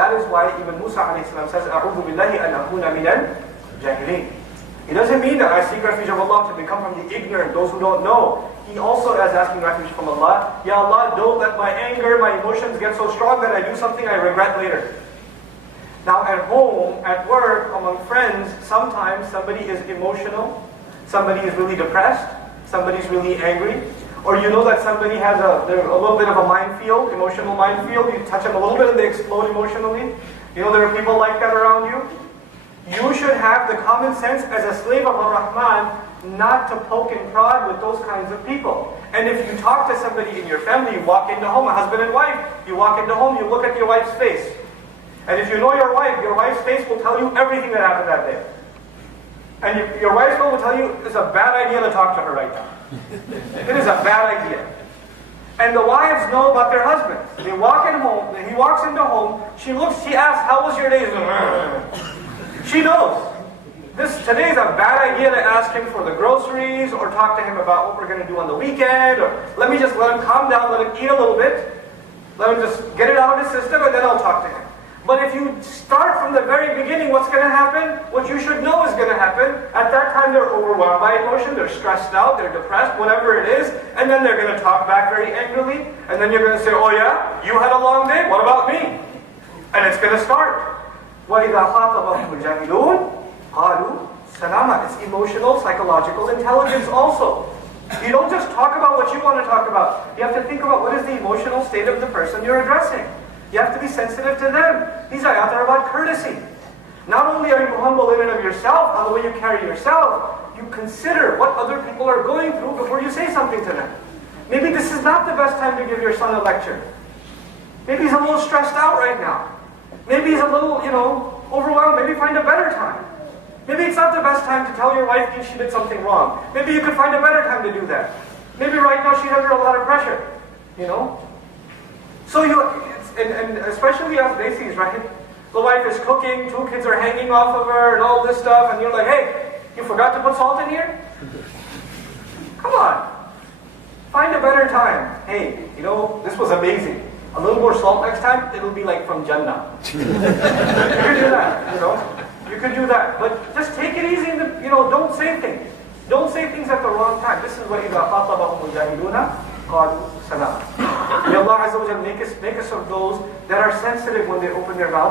that is why even Musa alayhi salam says, أَعُوذُ بِاللَّهِ أَنْ أَكُونَ مِنَ الْجَاهِلِينَ. It doesn't mean that I seek refuge of Allah to become from the ignorant, those who don't know. He also is asking refuge from Allah. Ya Allah, don't let my anger, my emotions get so strong that I do something I regret later. Now at home, at work, among friends, sometimes somebody is emotional, somebody is really depressed, somebody's really angry, or you know that somebody has a little bit of a minefield, emotional minefield. You touch them a little bit and they explode emotionally. You know there are people like that around you. You should have the common sense as a slave of Ar-Rahman not to poke and prod with those kinds of people. And if you talk to somebody in your family, you walk into home, a husband and wife, you walk into home, you look at your wife's face. And if you know your wife's face will tell you everything that happened that day. And your wife's face will tell you it's a bad idea to talk to her right now. It is a bad idea. And the wives know about their husbands. They walk in home, he walks into home, she asks, how was your day? She knows. Today is a bad idea to ask him for the groceries or talk to him about what we're going to do on the weekend, or let him calm down, let him eat a little bit, let him just get it out of his system and then I'll talk to him. But if you start from the very beginning, what's going to happen? What you should know is going to happen. At that time they're overwhelmed by emotion, they're stressed out, they're depressed, whatever it is, and then they're going to talk back very angrily, and then you're going to say, oh yeah, you had a long day, what about me? And it's going to start. وَإِذَا خَاطَبَهُمُ الْجَاهِلُونَ قَالُوا سَلَامًا. It's emotional, psychological intelligence also. You don't just talk about what you want to talk about. You have to think about what is the emotional state of the person you're addressing. You have to be sensitive to them. These ayat are about courtesy. Not only are you humble in and of yourself, how the way you carry yourself, you consider what other people are going through before you say something to them. Maybe this is not the best time to give your son a lecture. Maybe he's a little stressed out right now. Maybe he's a little, overwhelmed. Maybe find a better time. Maybe it's not the best time to tell your wife she did something wrong. Maybe you could find a better time to do that. Maybe right now she's under a lot of pressure, So and especially us Desis, right? The wife is cooking, 2 kids are hanging off of her and all this stuff, and you're like, hey, you forgot to put salt in here? Come on. Find a better time. Hey, this was amazing. A little more salt next time, it'll be like from Jannah. You can do that, You can do that. But just take it easy, don't say things. Don't say things at the wrong time. This is what إِذَا خَاطَبَهُمُ الْجَاهِلُونَ قَالُوا سَلَامًا. May Allah Azza wa Jalla make us of those that are sensitive when they open their mouth.